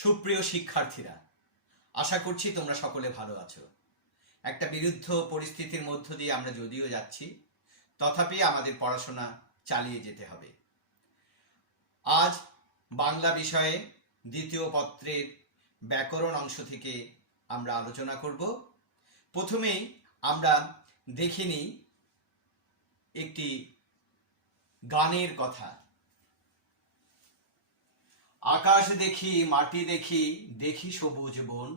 সুপ্রিয় শিক্ষার্থীরা, আশা করছি তোমরা সকলে ভালো আছো। একটা বিরুদ্ধ পরিস্থিতির মধ্য দিয়ে আমরা যদিও যাচ্ছি, তথাপি আমাদের পড়াশোনা চালিয়ে যেতে হবে। আজ বাংলা বিষয়ে দ্বিতীয় পত্রের ব্যাকরণ অংশ থেকে আমরা আলোচনা করব। প্রথমেই আমরা দেখে নিই একটি গানের কথা। আকাশ দেখি, মাটি দেখি, দেখি সবুজ বন।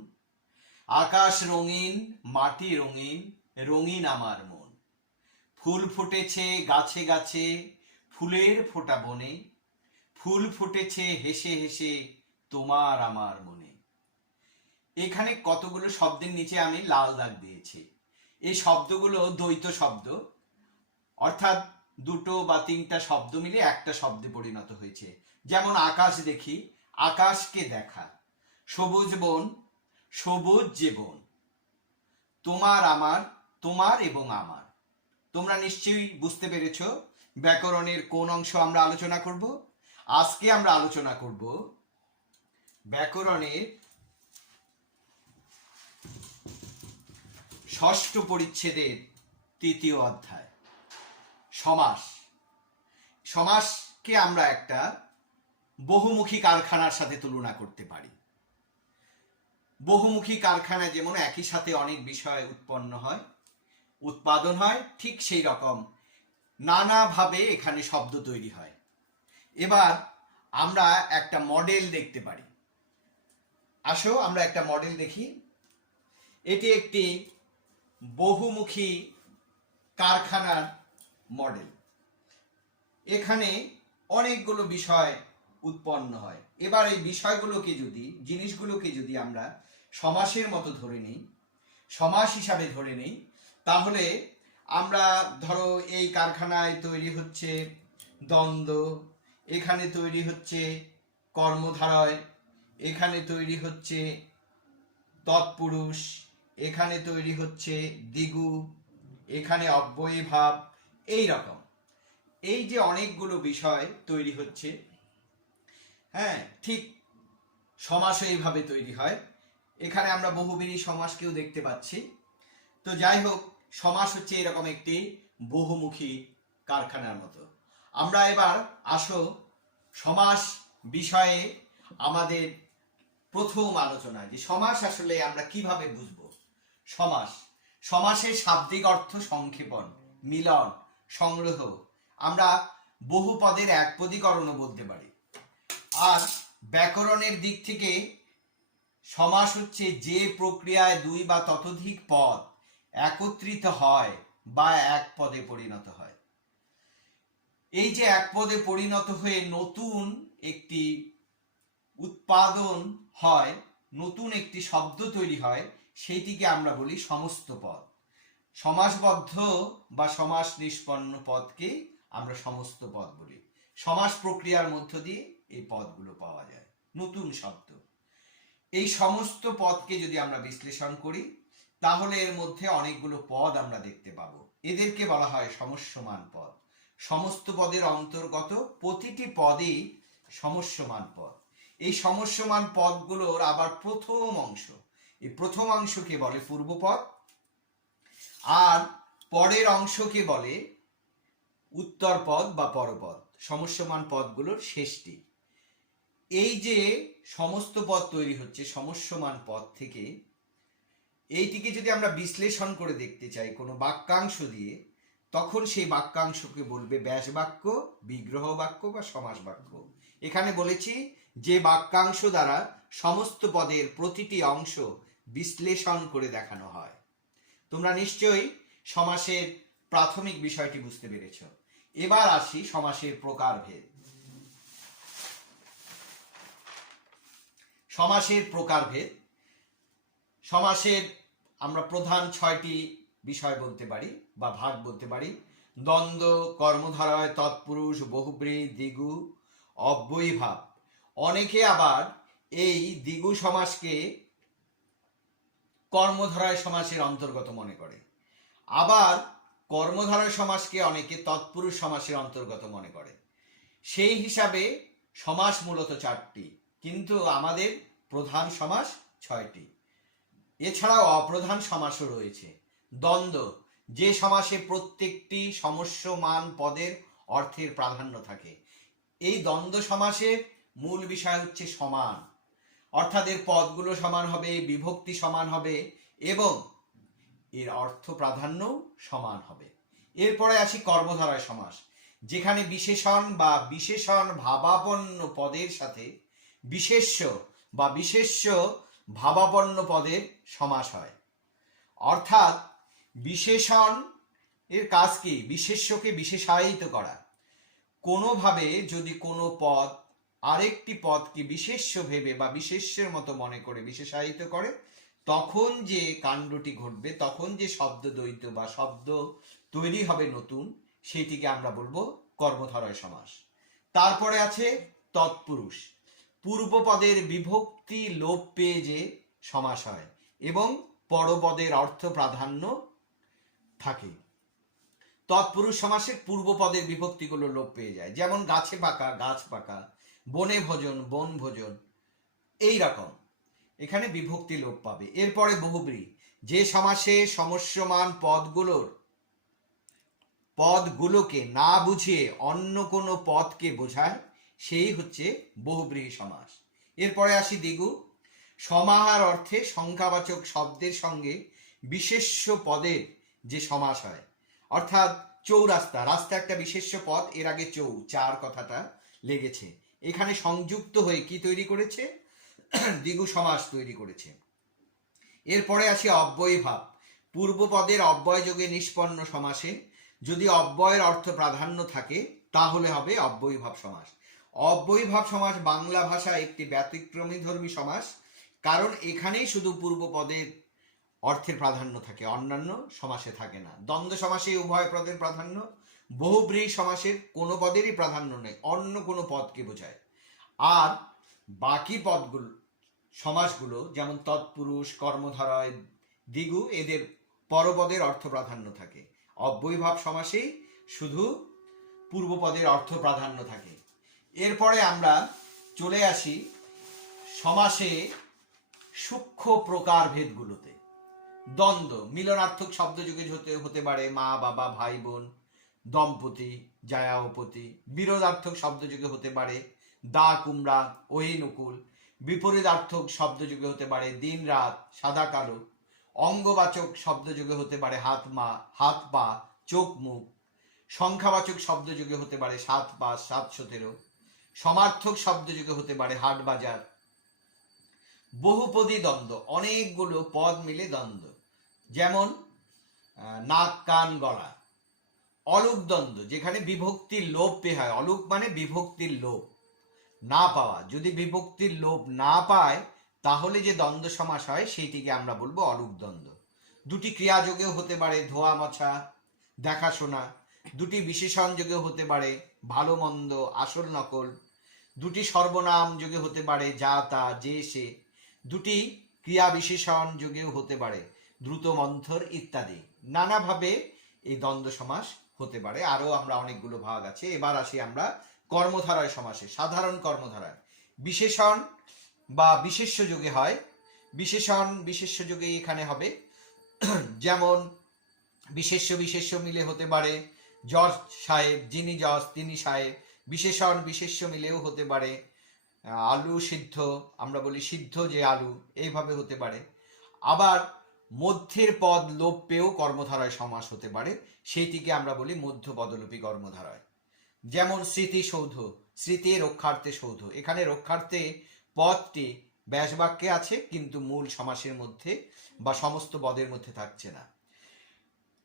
আকাশ রঙিন, মাটি রঙিন, রঙিন আমার মন। ফুল ফুটেছে গাছে গাছে, ফুলের ফোঁটা বনে। ফুল ফুটেছে হেসে হেসে তোমার আমার মনে। এখানে কতগুলো শব্দের নিচে আমি লাল দাগ দিয়েছি। এই শব্দগুলো দ্বৈত শব্দ, অর্থাৎ দুটো বা তিনটা শব্দ মিলে একটা শব্দে পরিণত হয়েছে। যেমন আকাশ দেখি, আকাশকে দেখা। সবুজ বন, সবুজ যে বন। তোমার আমার, তোমার এবং আমার। তোমরা নিশ্চয়ই বুঝতে পেরেছ ব্যাকরণের কোন অংশ আমরা আলোচনা করব। আজকে আমরা আলোচনা করব ব্যাকরণের ষষ্ঠ পরিচ্ছেদের তৃতীয় অধ্যায়, সমাস। সমাসকে আমরা একটা বহুমুখী কারখানার সাথে তুলনা করতে পারি। বহুমুখী কারখানায় যেমন একই সাথে অনেক বিষয় উৎপন্ন হয়, উৎপাদন হয়, ঠিক সেই রকম নানাভাবে এখানে শব্দ তৈরি হয়। এবার আমরা একটা মডেল দেখতে পারি। আসো আমরা একটা মডেল দেখি। এটি একটি বহুমুখী কারখানার মডেল। এখানে অনেকগুলো বিষয় উৎপন্ন হয়। এবার এই বিষয়গুলোকে যদি, জিনিসগুলোকে যদি আমরা সমাসের মতো ধরে নিই, সমাস হিসাবে ধরে নিই, তাহলে আমরা ধরো এই কারখানায় তৈরি হচ্ছে দ্বন্দ্ব, এখানে তৈরি হচ্ছে কর্মধারয়, এখানে তৈরি হচ্ছে তৎপুরুষ, এখানে তৈরি হচ্ছে দ্বিগু, এখানে অব্যয়ীভাব, এই রকম। এই যে অনেকগুলো বিষয় তৈরি হচ্ছে, হ্যাঁ, ঠিক সমাসও এইভাবে তৈরি হয়। এখানে আমরা বহুবিধি সমাসকেও দেখতে পাচ্ছি। তো যাই হোক, সমাস হচ্ছে এরকম একটি বহুমুখী কারখানার মতো। আমরা এবার আসো সমাস বিষয়ে আমাদের প্রথম আলোচনা, যে সমাস আসলে আমরা কিভাবে বুঝব। সমাস, সমাসের শাব্দিক অর্থ সংক্ষেপণ, মিলন, সংগ্রহ। আমরা বহু পদের একপদীকরণও বলতে পারি। আর ব্যাকরণের দিক থেকে সমাস হচ্ছে যে প্রক্রিয়ায় দুই বা ততোধিক পদ একত্রিত হয় বা এক পদে পরিণত হয়। এই যে এক পদে পরিণত হয়ে নতুন একটি উৎপাদন হয়, নতুন একটি শব্দ তৈরি হয়, সেইটিকে আমরা বলি সমস্ত পদ। সমাসবদ্ধ বা সমাস নিষ্পন্ন পদকে আমরা সমস্ত পদ বলি। সমাস প্রক্রিয়ার মধ্য দিয়ে এই পদগুলো পাওয়া যায়, নতুন শব্দ। এই সমস্ত পদকে যদি আমরা বিশ্লেষণ করি, তাহলে এর মধ্যে অনেকগুলো পদ আমরা দেখতে পাবো। এদেরকে বলা হয় সমস্যমান পদ। সমস্ত পদের অন্তর্গত প্রতিটি পদই সমস্যমান পদ। এই সমস্যমান পদগুলোর আবার প্রথম অংশ, এই প্রথম অংশকে বলে পূর্বপদ, আর পরের অংশকে বলে উত্তর পদ বা পরপদ। সমস্যমান পদগুলোর শেষটি। এই যে সমস্ত পদ তৈরি হচ্ছে সমস্যমান পদ থেকে, এইটিকে যদি আমরা বিশ্লেষণ করে দেখতে চাই কোনো বাক্যাংশ দিয়ে, তখন সেই বাক্যাংশকে বলবে ব্যাস বাক্য, বিগ্রহ বাক্য বা সমাস বাক্য। এখানে বলেছি যে বাক্যাংশ দ্বারা সমস্ত পদের প্রতিটি অংশ বিশ্লেষণ করে দেখানো হয়। তোমরা নিশ্চয়ই সমাসের প্রাথমিক বিষয়টি বুঝতে পেরেছ। এবার আসি সমাসের প্রকারভেদ। সমাসের প্রকারভেদ। সমাসের আমরা প্রধান 6টি বিষয় বলতে পারি বা ভাগ বলতে পারি। দ্বন্দ্ব, কর্মধারয়, তৎপুরুষ, বহুব্রী, দ্বিগু, অব্যয়ীভাব। অনেকে আবার এই দ্বিগু সমাসকে কর্মধারয় সমাসের অন্তর্গত মনে করে, আবার কর্মধারয় সমাসকে অনেকে তৎপুরুষ সমাসের অন্তর্গত মনে করে। সেই হিসাবে সমাস মূলত 4টি, কিন্তু আমাদের প্রধান সমাস 6টি। এছাড়াও অপ্রধান সমাসও রয়েছে। দ্বন্দ্ব, যে সমাসে প্রত্যেকটি সমস্যমান পদের অর্থের প্রাধান্য থাকে। এই দ্বন্দ্ব সমাসের মূল বিষয় হচ্ছে সমান, অর্থাৎ এর পদগুলো সমান হবে, বিভক্তি সমান হবে এবং এর অর্থ প্রাধান্য সমান হবে। এরপরে আসি কর্মধারয় সমাস, যেখানে বিশেষণ বা বিশেষণ ভাবাপন্ন পদের সাথে বিশেষ্য বা বিশেষ্য ভাবাপন্ন পদের সমাস হয়। অর্থাৎ বিশেষণ এর কাজ কি? বিশেষ্যকে বিশেষায়িত করা। কোনোভাবে যদি কোনো পদ আরেকটি পদকে বিশেষ্য ভেবে বা বিশেষ্যের মতো মনে করে বিশেষায়িত করে, তখন যে কাণ্ডটি ঘটবে, তখন যে শব্দ দ্বৈত বা শব্দ তৈরি হবে নতুন, সেইটিকে আমরা বলবো কর্মধারয় সমাস। তারপরে আছে তৎপুরুষ, পূর্বপদের বিভক্তি লোপ পেয়ে যে সমাস হয় এবং পরপদের অর্থ প্রাধান্য থাকে। তৎপুরুষ সমাসের পূর্বপদের বিভক্তিগুলো লোপ পেয়ে যায়, যেমন গাছে পাকা গাছ পাকা, বনে ভোজন বন ভোজন, এই রকম এখানে বিভক্তি লোপ পাবে। এরপরে বহুব্রী, যে সমাসে সমস্যমান পদগুলোকে না বুঝিয়ে অন্য কোনো পদকে বোঝায়, সেই হচ্ছে বহুব্রীহি সমাস। এরপরে আসি দ্বিগু, সমাহার অর্থে সংখ্যাবাচক শব্দের সঙ্গে বিশেষ্য পদের যে সমাস হয়। অর্থাৎ চৌরাস্তা, রাস্তা একটা বিশেষ্য পদ, এর আগে চার কথাটা লেগেছে, এখানে সংযুক্ত হয়ে কি তৈরি করেছে? দ্বিগু সমাস তৈরি করেছে। এরপরে আসি অব্যয়ীভাব, পূর্বপদের অব্যয় যোগে নিষ্পন্ন সমাসে যদি অব্যয়ের অর্থ প্রাধান্য থাকে তাহলে হবে অব্যয়ীভাব সমাস। অব্যয়ীভাব সমাস বাংলা ভাষায় একটি ব্যতিক্রমীধর্মী সমাস, কারণ এখানেই শুধু পূর্বপদের অর্থের প্রাধান্য থাকে, অন্যান্য সমাসে থাকে না। দ্বন্দ্ব সমাসে উভয় পদের প্রাধান্য, বহুব্রীহি সমাসের কোনো পদেরই প্রাধান্য নেই, অন্য কোনো পদকে বোঝায়। আর বাকি পদগুলো সমাসগুলো যেমন তৎপুরুষ, কর্মধারয়, দ্বিগু, এদের পরপদের অর্থ প্রাধান্য থাকে। অব্যয়ীভাব সমাসেই শুধু পূর্বপদের অর্থ প্রাধান্য থাকে। এরপরে আমরা চলে আসি সমাসে সূক্ষ্ম প্রকার ভেদগুলোতে। দ্বন্দ্ব মিলনার্থক শব্দযোগে হতে পারে মা বাবা, ভাই বোন, দম্পতি, জায়া ও পতি। বিরোধার্থক শব্দযোগে হতে পারে দা কুমড়া, ওহি নকুল। বিপরীতার্থক শব্দযোগে হতে পারে দিন রাত, সাদা কালো। অঙ্গবাচক শব্দযোগে হতে পারে হাত পা, চোখ মুখ। সংখ্যাবাচক শব্দযোগে হতে পারে 7 5 7 17। সমার্থক শব্দযোগে হতে পারে হাট বাজার। বহুপদী দ্বন্দ্ব, অনেকগুলো পদ মিলে দ্বন্দ্ব, যেমন নাক কান গলা। অলুক দ্বন্দ্ব, যেখানে বিভক্তির লোপ পেয়ে হয়, অলুক মানে বিভক্তির লোপ না পাওয়া, যদি বিভক্তির লোপ না পায় তাহলে যে দ্বন্দ্ব সমাস হয় সেইটিকে আমরা বলবো অলুক দ্বন্দ্ব। দুটি ক্রিয়া যোগেও হতে পারে ধোয়া মোছা, দেখাশোনা। দুটি বিশেষণ যোগেও হতে পারে ভালো মন্দ, আসল নকল। দুটি সর্বনাম যোগে হতে পারে যা তা, যে সে। দুটি ক্রিয়া বিশেষণ যোগেও হতে পারে দ্রুত মন্থর ইত্যাদি। নানাভাবে এই দ্বন্দ্ব সমাস হতে পারে, আরো আমরা অনেকগুলো ভাগ আছে। এবার আসি আমরা কর্মধারয় সমাসে। সাধারণ কর্মধারয় বিশেষণ বা বিশেষ্য যোগে হয়, বিশেষণ বিশেষ্য যোগে এখানে হবে, যেমন বিশেষ্য মিলে হতে পারে জজ সাহেব, যিনি জজ তিনি সাহেব। বিশেষণ বিশেষ্য মিলেও হতে পারে আলু সিদ্ধ, আমরা বলি সিদ্ধ যে আলু, এইভাবে হতে পারে। আবার মধ্যের পদ লোপ পেয়েও কর্মধারয় সমাস হতে পারে, সেইটিকে আমরা বলি মধ্য পদলোপী কর্মধারয়। যেমন স্মৃতিসৌধ, স্মৃতি রক্ষার্থে সৌধ, এখানে রক্ষার্থে পদটি ব্যাসবাক্যে আছে কিন্তু মূল সমাসের মধ্যে বা সমস্ত পদের মধ্যে থাকছে না।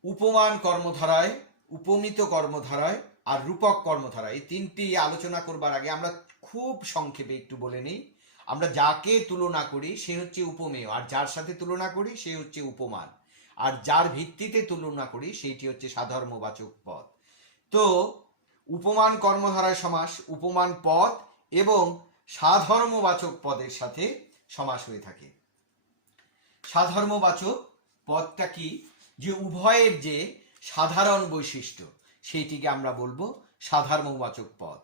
উপমান কর্মধারায়, উপমিত কর্মধারায় আর রূপক কর্মধারায়, এই তিনটি আলোচনা করবার আগে আমরা খুব সংক্ষেপে একটু বলে নিই। আমরা যাকে তুলনা করি সে হচ্ছে উপমেয়, আর যার সাথে তুলনা করি সে হচ্ছে উপমান, আর যার ভিত্তিতে তুলনা করি সেইটি হচ্ছে সাধর্মবাচক পদ। তো উপমান কর্মধারয় সমাস উপমান পদ এবং সাধর্মবাচক পদের সাথে সমাস হয়ে থাকে। সাধর্মবাচক পদটা কি? যে উভয়ের যে সাধারণ বৈশিষ্ট্য সেইটিকে আমরা বলবো সাধর্মবাচক পদ।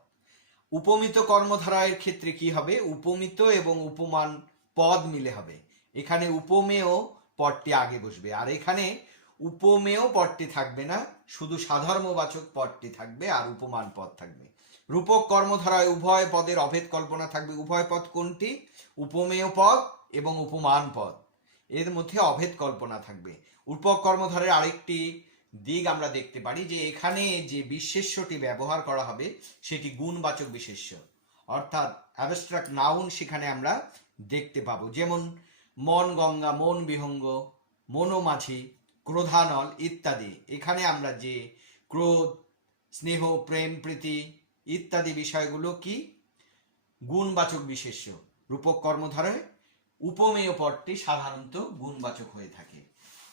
উপমিত কর্মধারয়ের ক্ষেত্রে কি হবে? উপমিত এবং উপমান পদ মিলে হবে। এখানে উপমেয় পদটি আগে বসবে, আর এখানে উপমেয় পদটি থাকবে না, শুধু সাধর্মবাচক পদটি থাকবে আর উপমান পদ থাকবে। রূপক কর্মধারায় উভয় পদের অভেদ কল্পনা থাকবে। উভয় পদ কোনটি? উপমেয় পদ এবং উপমান পদ, এর মধ্যে অভেদ কল্পনা থাকবে। রূপক কর্মধারার আরেকটি দিক আমরা দেখতে পারি যে এখানে যে বিশেষ্যটি ব্যবহার করা হবে সেটি গুণবাচক বিশেষ্য, অর্থাৎ অ্যাবস্ট্রাক্ট নাউন সেখানে আমরা দেখতে পাবো। যেমন মন গঙ্গা, মন বিহঙ্গ, মনোমাঝি, ক্রোধানল ইত্যাদি। এখানে আমরা যে ক্রোধ, স্নেহ, প্রেম, প্রীতি ইত্যাদি বিষয়গুলো কি? গুণবাচক বিশেষ্য। রূপক কর্মধারায় উপমেয় পদটি সাধারণত গুণবাচক হয়ে থাকে।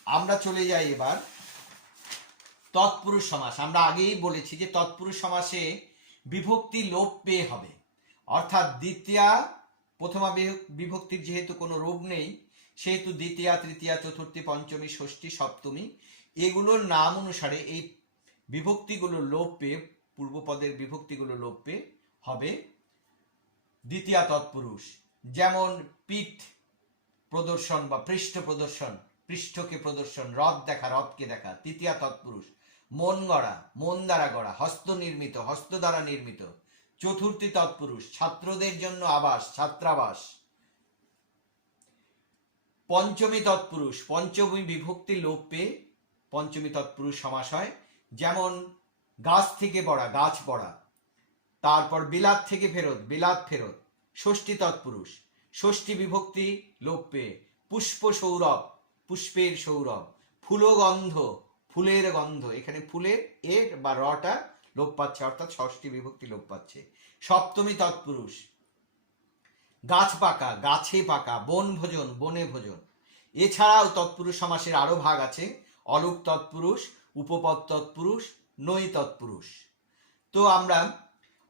আমরা চলে যাই এবার তৎপুরুষ সমাস। আমরা আগেই বলেছি যে তৎপুরুষ সমাসে বিভক্তি লোপ পেয়ে হবে, অর্থাৎ দ্বিতীয়া প্রথমা বিভক্তির যেহেতু কোনো রোগ নেই, সেহেতু দ্বিতীয়া, তৃতীয়া, চতুর্থী, পঞ্চমী, ষষ্ঠী, সপ্তমী এগুলোর নাম অনুসারে এই বিভক্তিগুলো লোপ পেয়ে, পূর্বপদের বিভক্তিগুলো লোপ পেয়ে হবে দ্বিতীয়া তৎপুরুষ। যেমন পিঠ প্রদর্শন বা পৃষ্ঠ প্রদর্শন, পৃষ্ঠকে প্রদর্শন, রথ দেখা, রথকে দেখা, তৃতীয়া তৎপুরুষ। মন গড়া, মন দ্বারা গড়া, হস্ত নির্মিত, হস্ত দ্বারা নির্মিত, চতুর্থী তৎপুরুষ, ছাত্রদের জন্য আবাস, ছাত্রাবাস। পঞ্চমী তৎপুরুষ, পঞ্চমী বিভক্তি লোপ পেয়ে পঞ্চমী তৎপুরুষ সমাস হয়। যেমন গাছ থেকে পড়া, গাছ পড়া। তারপর বিলাত থেকে ফেরত, বিলাত ফেরত। ষষ্ঠী তৎপুরুষ, ষষ্ঠী বিভক্তি লোপ পেয়ে পুষ্প সৌরভ, পুষ্পের সৌরভ। ফুলগন্ধ, ফুলের গন্ধ। এখানে ফুলের এর বা রটা লোপ পাচ্ছে, অর্থাৎ ষষ্ঠী বিভক্তি লোপ পাচ্ছে। সপ্তমী তৎপুরুষ, গাছ পাকা, গাছে পাকা, বন ভোজন, বনে ভোজন। এছাড়াও তৎপুরুষ সমাসের আরো ভাগ আছে। অলুক তৎপুরুষ, উপপদ তৎপুরুষ, নৈ তৎপুরুষ। তো আমরা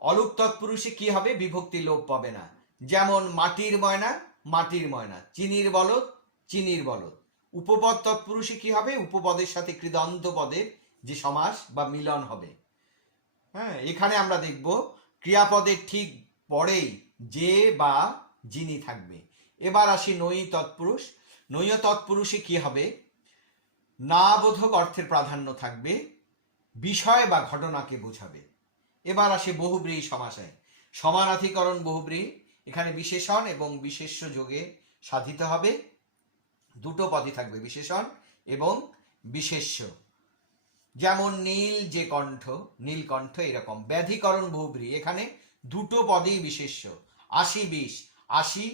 অলুক তৎপুরুষে কি হবে? বিভক্তি লোপ পাবে না। যেমন মাটির ময়না, মাটির ময়না। চিনির বলদ, চিনির বলদ। উপপদ তৎপুরুষে কি হবে? উপপদের সাথে কৃদন্ত পদের যে সমাস বা মিলন হবে। হ্যাঁ, এখানে আমরা দেখব ক্রিয়াপদের ঠিক পরেই যে বা যিনি থাকবে। এবার আসি নৈ তৎপুরুষ। নৈ তৎপুরুষে কি হবে? না বোধক অর্থের প্রাধান্য থাকবে, বিষয় বা ঘটনাকে বোঝাবে। এবার আসে বহুব্রীহি সমাসে। সমানাধিকরণ বহুব্রীহি, এখানে বিশেষণ এবং বিশেষ্য যোগে সাধিত হবে। দুটো পদই থাকবে, বিশেষণ এবং বিশেষ্য। যেমন নীল যে কণ্ঠ, নীলকণ্ঠ, এরকম। ব্যাধিকরণ বহুব্রীহি, এখানে দুটো পদই বিশেষ্য। আশি, বিষ। আশি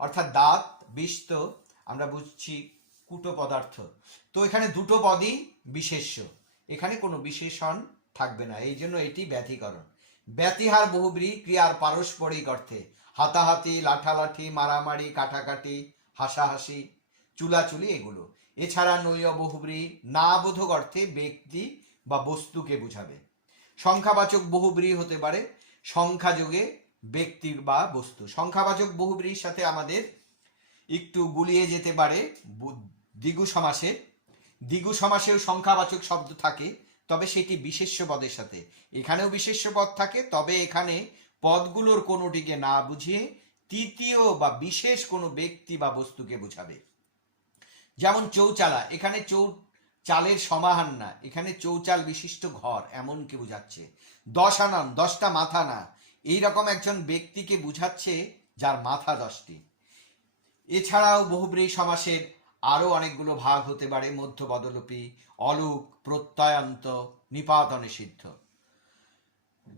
অর্থাৎ দাঁত, বিষ তো আমরা বুঝছি কুটো পদার্থ, তো এখানে দুটো পদই বিশেষ্য, এখানে কোনো বিশেষণ থাকবে না, এই জন্য এটি ব্যাধিকরণ। ব্যতিহার বহুব্রীহি, ক্রিয়ার পারস্পরিক অর্থে। হাতাহাতি, লাঠালাঠি, মারামারি, কাটাকাটি, হাসাহাসি, চুলাচুলি এগুলো। এছাড়া নৈয় বহুব্রীহি না বোধক অর্থে ব্যক্তি বা বস্তুকে বোঝাবে। সংখ্যাবাচক বহুব্রীহি হতে পারে সংখ্যা যোগে ব্যক্তি বা বস্তু। সংখ্যাবাচক বহুব্রীহির সাথে আমাদের একটু গুলিয়ে যেতে পারে দ্বিগু সমাসে। দ্বিগু সমাসেও সংখ্যাবাচক শব্দ থাকে, তবে সেটি বিশেষ্য পদের সাথে। এখানেও বিশেষ্য পদ থাকে, তবে এখানে পদগুলোর কোনোটিকে না বুঝিয়ে তৃতীয় বা বিশেষ কোনো ব্যক্তি বা বস্তুকে বোঝাবে। যেমন চৌচালা, এখানে চালের সমাহার না, এখানে চৌচাল বিশিষ্ট ঘর এমনকি বোঝাচ্ছে। দশানন, 10টা মাথা না, এইরকম একজন ব্যক্তিকে বুঝাচ্ছে যার মাথা 10টি। এছাড়াও বহুব্রীহি সমাসের আরো অনেকগুলো ভাগ হতে পারে। মধ্যপদলোপী, অলুক, প্রত্যয়ান্ত, নিপাতনে সিদ্ধ।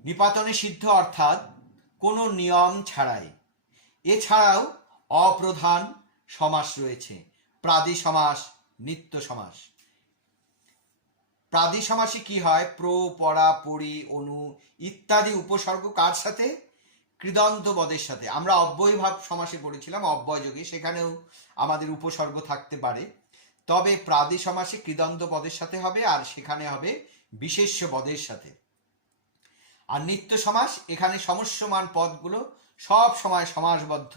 নিপাতনে সিদ্ধ অর্থাৎ কোনো নিয়ম ছাড়াই। এছাড়াও অপ্রধান সমাস রয়েছে, প্রাদি সমাস, নিত্য সমাস। প্রাদি সমাসে কি হয়? প্র, পরা, পরি, অনু ইত্যাদি উপসর্গ কার সাথে? কৃদন্ত পদের সাথে। আমরা অব্যয় ভাব সমাসে পড়েছিলাম, অব্যয় যোগে, সেখানেও আমাদের উপসর্গ থাকতে পারে, তবে প্রাদি সমাসে কৃদন্ত পদের সাথে হবে, আর সেখানে হবে বিশেষ্য পদের সাথে। আর নিত্য সমাস, এখানে সমস্যমান পদগুলো সব সময় সমাসবদ্ধ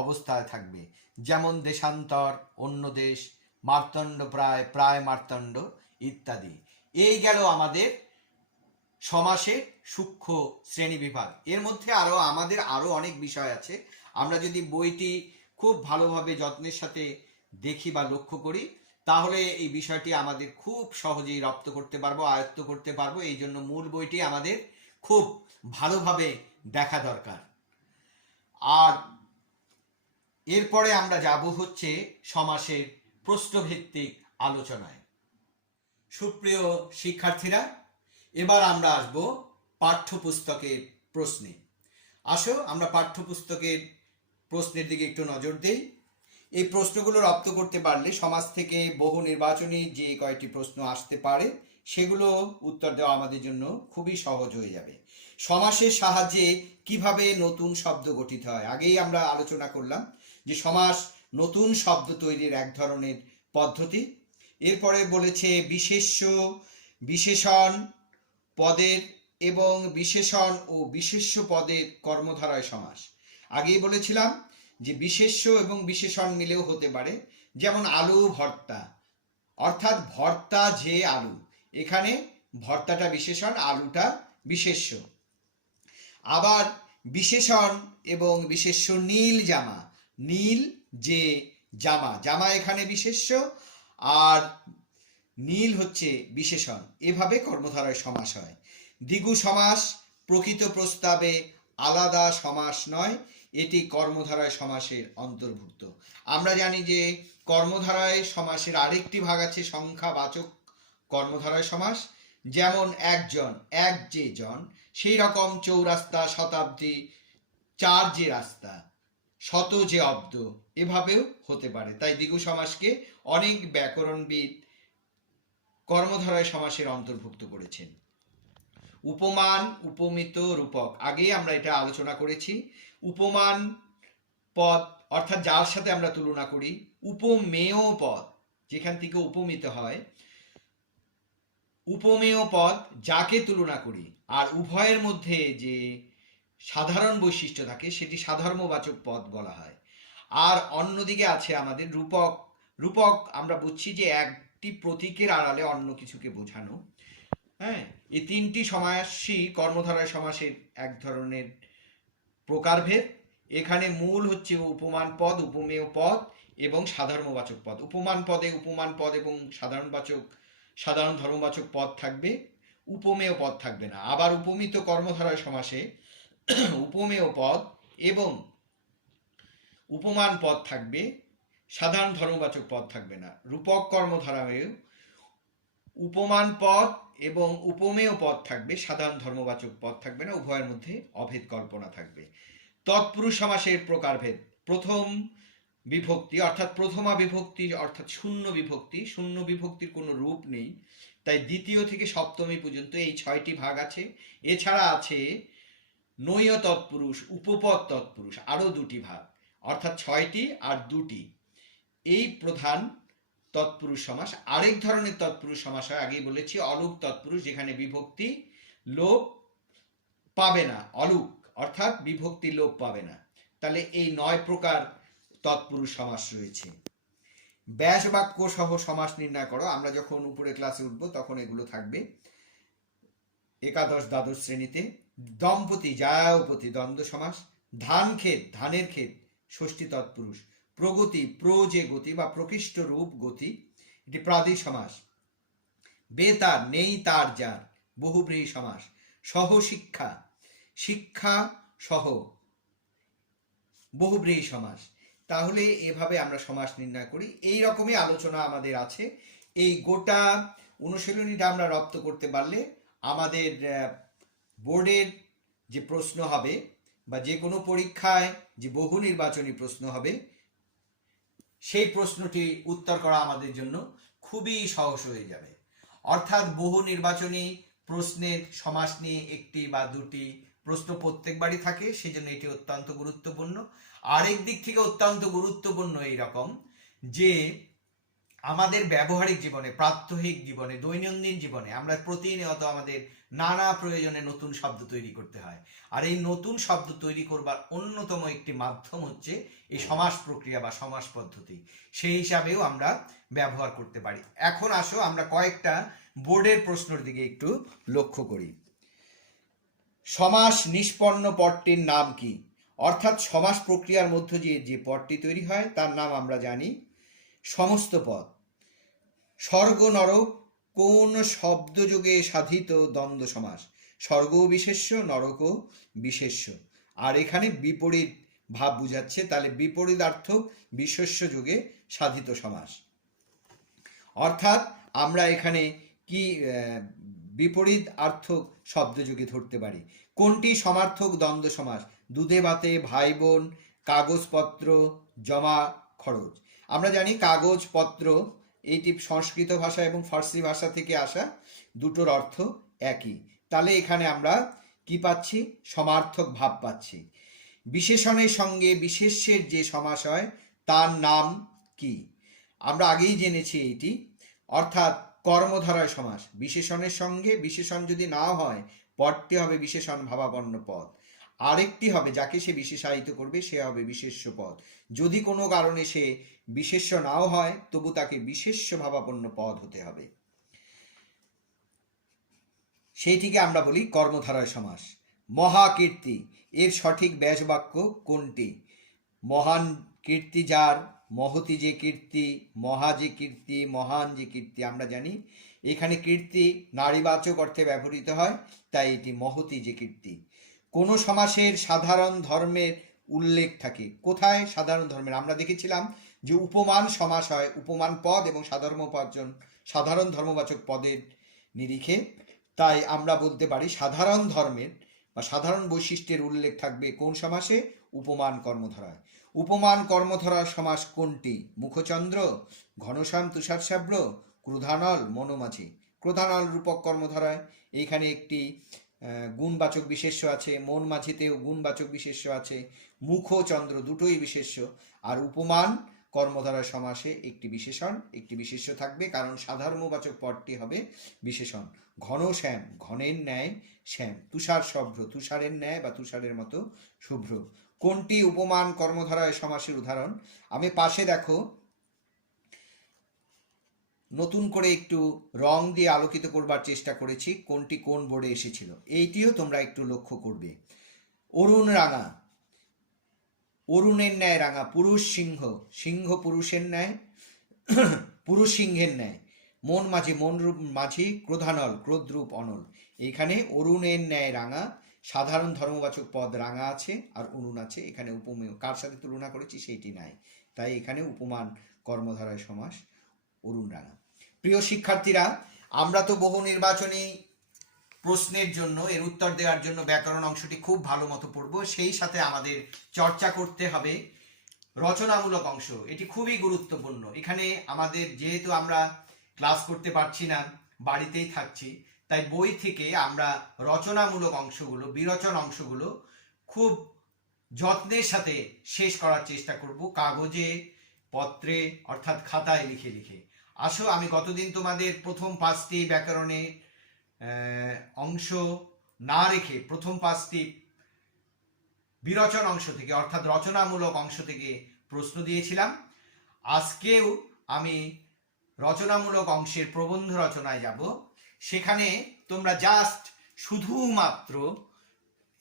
অবস্থায় থাকবে। যেমন দেশান্তর, অন্য দেশ, মার্তণ্ড প্রায়, প্রায় মার্তণ্ড ইত্যাদি। এই গেল আমাদের সমাসের সূক্ষ্ম শ্রেণী বিভাগ। এর মধ্যে আমাদের আরো অনেক বিষয় আছে। আমরা যদি বইটি খুব ভালোভাবে যত্নের সাথে দেখি বা লক্ষ্য করি, তাহলে এই বিষয়টি আমাদের খুব সহজেই রপ্ত করতে পারবো, আয়ত্ত করতে পারবো। এই জন্য মূল বইটি আমাদের খুব ভালোভাবে দেখা দরকার। আর এরপরে আমরা যাব হচ্ছে সমাসের প্রশ্নভিত্তিক আলোচনায়। সুপ্রিয় শিক্ষার্থীরা, এবার আমরা আসব পাঠ্যপুস্তকের প্রশ্নে। আসো আমরা পাঠ্যপুস্তকের প্রশ্নের দিকে একটু নজর দেই। এই প্রশ্নগুলো রপ্ত করতে পারলে সমাজ থেকে বহু নির্বাচনী যে কয়টি প্রশ্ন আসতে পারে সেগুলো উত্তর দেওয়া আমাদের জন্য খুবই সহজ হয়ে যাবে। সমাসের সাহায্যে কিভাবে নতুন শব্দ গঠিত হয়, আগেই আমরা আলোচনা করলাম যে সমাস নতুন শব্দ তৈরির এক ধরনের পদ্ধতি। এরপরে বলেছে বিশেষ্য, বিশেষণ পদের এবং বিশেষণ ও বিশেষ্য পদের কর্মধারয় সমাস। আগেই বলেছিলাম যে বিশেষ্য এবং বিশেষণ মিলেও হতে পারে, যেমন আলু ভর্তা, অর্থাৎ ভর্তা যে আলু, এখানে ভর্তাটা বিশেষণ, আলুটা বিশেষ্য। আবার বিশেষণ এবং বিশেষ্য নীল জামা, নীল যে জামা, জামা এখানে বিশেষ্য আর নীল হচ্ছে বিশেষণ। এভাবে কর্মধারয় সমাস হয়। দ্বিগু সমাস প্রকৃত প্রস্তাবে আলাদা সমাস নয়, এটি কর্মধারয় সমাসের অন্তর্ভুক্ত। আমরা জানি যে কর্মধারয় সমাসের আরেকটি ভাগ আছে সংখ্যাবাচক কর্মধারয় সমাস, যেমন একজন, এক যে জন, সেই রকম চৌরাস্তা, শতাব্দী, চার যে রাস্তা, শত যে অব্দ, এভাবেও হতে পারে। তাই দ্বিগু সমাসকে অনেক ব্যাকরণবিদ কর্মধারয় সমাসের অন্তর্ভুক্ত করেছেন। উপমান, উপমিত, রূপক, আগেই আমরা এটা আলোচনা করেছি। উপমান পদ অর্থাৎ যার সাথে আমরা তুলনা করি, উপমেয় পদ যেখান থেকে উপমিত হয়, উপমেয় পদ যাকে তুলনা করি, আর উভয়ের মধ্যে যে সাধারণ বৈশিষ্ট্য থাকে সেটি সাধর্মবাচক পদ বলা হয়। আর অন্যদিকে আছে আমাদের রূপক। রূপক আমরা বুঝছি যে একটি প্রতীকের আড়ালে অন্য কিছুকে বোঝানো। হ্যাঁ, এই তিনটি সমাসই কর্মধারয় সমাসের এক ধরনের প্রকারভেদ। এখানে মূল হচ্ছে উপমান পদ, উপমেয় পদ এবং সাধারণবাচক পদ। উপমান পদে উপমান পদ এবং সাধারণ ধর্মবাচক পদ থাকবে, উপমেয় পদ থাকবে না। আবার উপমিত কর্মধারয় সমাসে উপমেয় পদ এবং উপমান পদ থাকবে, সাধারণ ধর্মবাচক পদ থাকবে না। রূপক কর্মধারয়ে উপমান পদ এবং উপমেয় পদ থাকবে, সাধারণ ধর্মবাচক পদ থাকবে না, উভয়ের মধ্যে অভেদ কল্পনা থাকবে। তৎপুরুষ সমাসের প্রকারভেদ। প্রথম বিভক্তি অর্থাৎ প্রথমা বিভক্তি অর্থাৎ শূন্য বিভক্তি, শূন্য বিভক্তির কোনো রূপ নেই, তাই দ্বিতীয় থেকে সপ্তমী পর্যন্ত এই 6টি ভাগ আছে। এছাড়া আছে নৈয় তৎপুরুষ, উপপদ তৎপুরুষ, আরো 2টি ভাগ, অর্থাৎ 6টি আর 2টি, এই প্রধান তৎপুরুষ সমাস। আরেক ধরনের তৎপুরুষ সমাস হয়, আগেই বলেছি, অলুক তৎপুরুষ, যেখানে বিভক্তি লোপ পাবে না, অলুক অর্থাৎ বিভক্তি লোপ পাবে না। তাহলে এই 9 প্রকার তৎপুরুষ সমাস রয়েছে। ব্যাস বাক্য সহ সমাস নির্ণয় করো। আমরা যখন উপরে ক্লাসে উঠবো তখন এগুলো থাকবে একাদশ দ্বাদশ শ্রেণীতে। দম্পতি, জায়াপতি, দ্বন্দ্ব সমাস। ধান ক্ষেত, ধানের ক্ষেত, ষষ্ঠী তৎপুরুষ। প্রগতি, প্র যে গতি বা প্রকৃষ্ট রূপ গতি, এটি প্রাদি সমাস। বেতার, নেই তার যার, বহুব্রীহি সমাস। সহশিক্ষা, শিক্ষা সহ, বহুব্রীহি সমাস। তাহলে এভাবে আমরা সমাস নির্ণয় করি। এই রকমই আলোচনা আমাদের আছে। এই গোটা অনুশীলনীটা আমরা রপ্ত করতে পারলে আমাদের বোর্ডের যে প্রশ্ন হবে বা যে কোনো পরীক্ষায় যে বহু নির্বাচনী প্রশ্ন হবে, সেই প্রশ্নটি উত্তর করা আমাদের জন্য খুবই সহজ হয়ে যাবে। অর্থাৎ বহু নির্বাচনী প্রশ্নের সমাস নিয়ে 1টি বা 2টি প্রশ্ন প্রত্যেকবারই থাকে, সেই জন্য এটি অত্যন্ত গুরুত্বপূর্ণ। আরেক দিক থেকে অত্যন্ত গুরুত্বপূর্ণ এই রকম যে আমাদের ব্যবহারিক জীবনে, প্রাত্যহিক জীবনে, দৈনন্দিন জীবনে আমরা প্রতিনিয়ত আমাদের নানা প্রয়োজনে নতুন শব্দ তৈরি করতে হয়। আর এই নতুন শব্দ তৈরি করবার অন্যতম একটি মাধ্যম হচ্ছে এই সমাস প্রক্রিয়া বা সমাস পদ্ধতি। সেই হিসাবেও আমরা ব্যবহার করতে পারি। এখন আসো আমরা কয়েকটা বোর্ডের প্রশ্নের দিকে একটু লক্ষ্য করি। সমাস নিষ্পন্ন পদটির নাম কি? অর্থাৎ সমাস প্রক্রিয়ার মধ্য দিয়ে যে পদটি তৈরি হয় তার নাম আমরা জানি সমস্ত পদ। স্বর্গ নরক কোন শব্দযোগে সাধিত দ্বন্দ্ব সমাস, স্বর্গও বিশেষ্য নরকও বিশেষ্য। আর এখানে বিপরীত ভাব বুঝাচ্ছে, তাহলে বিপরীতার্থক বিশেষ্য যোগে সাধিত সমাস। অর্থাৎ আমরা এখানে কি বিপরীত আর্থক শব্দযোগে ধরতে পারি। কোনটি সমার্থক দ্বন্দ্ব সমাস? দুধে ভাতে, ভাই বোন, কাগজপত্র, জমা খরচ। আমরা জানি কাগজপত্র এইটি সংস্কৃত ভাষা এবং ফার্সি ভাষা থেকে আসা, দুটোর অর্থ একই। তাহলে এখানে আমরা কি পাচ্ছি? সমার্থক ভাব পাচ্ছি। বিশেষণের সঙ্গে বিশেষ্যের যে সমাস হয় তার নাম কি? আমরা আগেই জেনেছি এইটি, অর্থাৎ কর্মধারয় সমাস। বিশেষণের সঙ্গে বিশেষণ যদি না হয় পদটি হবে বিশেষণ ভাবাপন্ন পদ। আরেকটি হবে যাকে সে বিশেষায়িত করবে সে হবে বিশেষ্য পদ। যদি কোনো কারণে সে বিশেষ্য নাও হয় তবু তাকে বিশেষ্য ভাবাপন্ন পদ হতে হবে, সেইটিকে আমরা বলি কর্মধারয় সমাস। মহাকীর্তি এর সঠিক ব্যাস বাক্য কোনটি? মহান কীর্তি যার, মহতি যে কীর্তি, মহা যে কীর্তি, মহান যে কীর্তি। আমরা জানি এখানে কীর্তি নারীবাচক অর্থে ব্যবহৃত হয়, তাই এটি মহতি যে কীর্তি। কোন সমাসের সাধারণ ধর্মের উল্লেখ থাকে? কোথায় সাধারণ ধর্মের? আমরা দেখেছিলাম যে উপমান সমাস হয় উপমান পদ এবং সাধারণ ধর্মবাচক পদের নিরিখে। তাই আমরা বলতে পারি সাধারণ ধর্মের বা সাধারণ বৈশিষ্ট্যের উল্লেখ থাকবে কোন সমাসে? উপমান কর্মধারায়। উপমান কর্মধারার সমাস কোনটি? মুখচন্দ্র, ঘনশ্যাম তুষারশ্যাব্র, ক্রোধানল, মনোমাঝি। ক্রোধানল রূপক কর্মধারায় এইখানে একটি গুণবাচক বিশেষ্য আছে, মন মাঝিতেও গুণবাচক বিশেষ্য আছে, মুখচন্দ্র দুটোই বিশেষ্য। আর উপমান কর্মধারয় সমাসে একটি বিশেষণ একটি বিশেষ্য থাকবে, কারণ সাধারণবাচক পদটি হবে বিশেষণ। ঘনশ্যাম ঘনের ন্যায় শ্যাম, তুষার শুভ্র তুষারের ন্যায় বা তুষারের মতো শুভ্র। কোনটি উপমান কর্মধারয় সমাসের উদাহরণ? আমি পাশে দেখো নতুন করে একটু রং দিয়ে আলোকিত করবার চেষ্টা করেছি কোনটি কোন বোর্ডে এসেছিল, এইটিও তোমরা একটু লক্ষ্য করবে। অরুণ রাঙা, অরুণের ন্যায় রাঙা। পুরুষ সিংহ, সিংহ পুরুষের ন্যায়, পুরুষ সিংহের ন্যায়। মন মাঝি, মন রূপ মাঝি। ক্রোধানল, ক্রোধরূপ অনল। এইখানে অরুণের ন্যায় রাঙা, সাধারণ ধর্মবাচক পদ রাঙা আছে আর অরুণ আছে। এখানে উপমেয় কার সাথে তুলনা করেছি সেইটি নাই, তাই এখানে উপমান কর্মধারয় সমাস অরুণ রাঙা। প্রিয় শিক্ষার্থীরা, আমরা তো বহু নির্বাচনী প্রশ্নের জন্য এর উত্তর দেওয়ার জন্য ব্যাকরণ অংশটি খুব ভালো মতো পড়ব, সেই সাথে আমাদের চর্চা করতে হবে রচনামূলক অংশ। এটি খুবই গুরুত্বপূর্ণ। এখানে আমাদের যেহেতু আমরা ক্লাস করতে পারছি না, বাড়িতেই থাকছি, তাই বই থেকে আমরা রচনামূলক অংশগুলো, বিরচন অংশগুলো খুব যত্নের সাথে শেষ করার চেষ্টা করব, কাগজে পত্রে অর্থাৎ খাতায় লিখে লিখে। আসো, আমি গতদিন তোমাদের প্রথম 5টি ব্যাকরণের অংশ না রেখে প্রথম 5টি বিরচন অংশ থেকে অর্থাৎ রচনামূলক অংশ থেকে প্রশ্ন দিয়েছিলাম। আজকেও আমি রচনামূলক অংশের প্রবন্ধ রচনায় যাব। সেখানে তোমরা জাস্ট শুধুমাত্র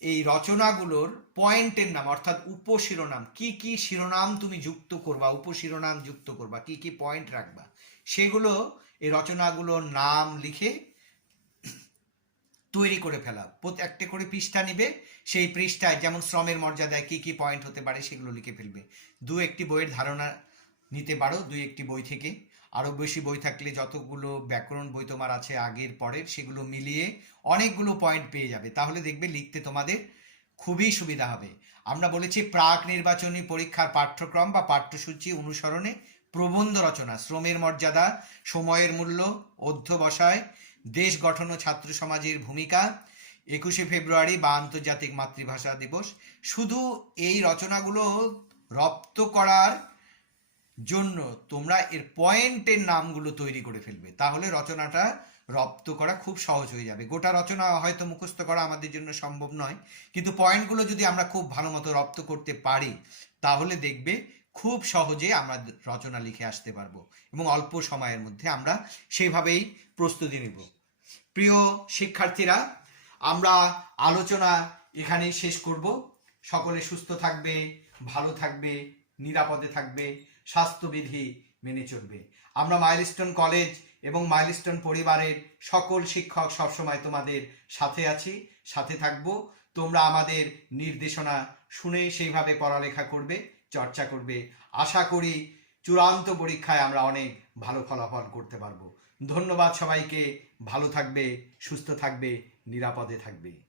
এই রচনাগুলোর পয়েন্টের নাম অর্থাৎ উপশিরোনাম, কি কি শিরোনাম তুমি যুক্ত করবা, উপশিরোনাম যুক্ত করবা, কি কি পয়েন্ট রাখবা, সেগুলো এই রচনাগুলোর নাম লিখে তৈরি করে ফেলা। একটা করে পৃষ্ঠা নিবে, সেই পৃষ্ঠায় যেমন শ্রমের মর্যাদায় কি কি পয়েন্ট হতে পারে সেগুলো লিখে ফেলবে। 2-1টি বইয়ের ধারণা নিতে পারো, 2-1টি বই থেকে। আরও বেশি বই থাকলে যতগুলো ব্যাকরণ বই তোমার আছে আগের পরের, সেগুলো মিলিয়ে অনেকগুলো পয়েন্ট পেয়ে যাবে। তাহলে দেখবে লিখতে তোমাদের খুবই সুবিধা হবে। আমরা বলেছি প্রাক নির্বাচনী পরীক্ষার পাঠ্যক্রম বা পাঠ্যসূচি অনুসরণে প্রবন্ধ রচনা, শ্রমের মর্যাদা, সময়ের মূল্য, অধ্যবসায়, দেশ গঠন ও ছাত্র সমাজের ভূমিকা, 21শে ফেব্রুয়ারি বা আন্তর্জাতিক মাতৃভাষা দিবস। শুধু এই রচনাগুলো রপ্ত করার জন্য তোমরা এর পয়েন্টের নামগুলো তৈরি করে ফেলবে, তাহলে রচনাটা রপ্ত করা খুব সহজ হয়ে যাবে। গোটা রচনা হয়তো মুখস্থ করা আমাদের জন্য সম্ভব নয়, কিন্তু পয়েন্টগুলো যদি আমরা খুব ভালো মতো রপ্ত করতে পারি তাহলে দেখবে খুব সহজে আমরা রচনা লিখে আসতে পারবো এবং অল্প সময়ের মধ্যে আমরা সেইভাবেই প্রস্তুতি নেব। প্রিয় শিক্ষার্থীরা, আমরা আলোচনা এখানেই শেষ করব। সকলে সুস্থ থাকবে, ভালো থাকবে, নিরাপদে থাকবে, স্বাস্থ্যবিধি মেনে চলবে। আমরা মাইলস্টোন কলেজ এবং মাইলস্টোন পরিবারের সকল শিক্ষক সবসময় তোমাদের সাথে আছি, সাথে থাকবো। তোমরা আমাদের নির্দেশনা শুনে সেইভাবে পড়ালেখা করবে, চর্চা করবে। আশা করি চূড়ান্ত পরীক্ষায় আমরা অনেক ভালো ফলাফল করতে পারবো। ধন্যবাদ সবাইকে। ভালো থাকবে, সুস্থ থাকবে, নিরাপদে থাকবে।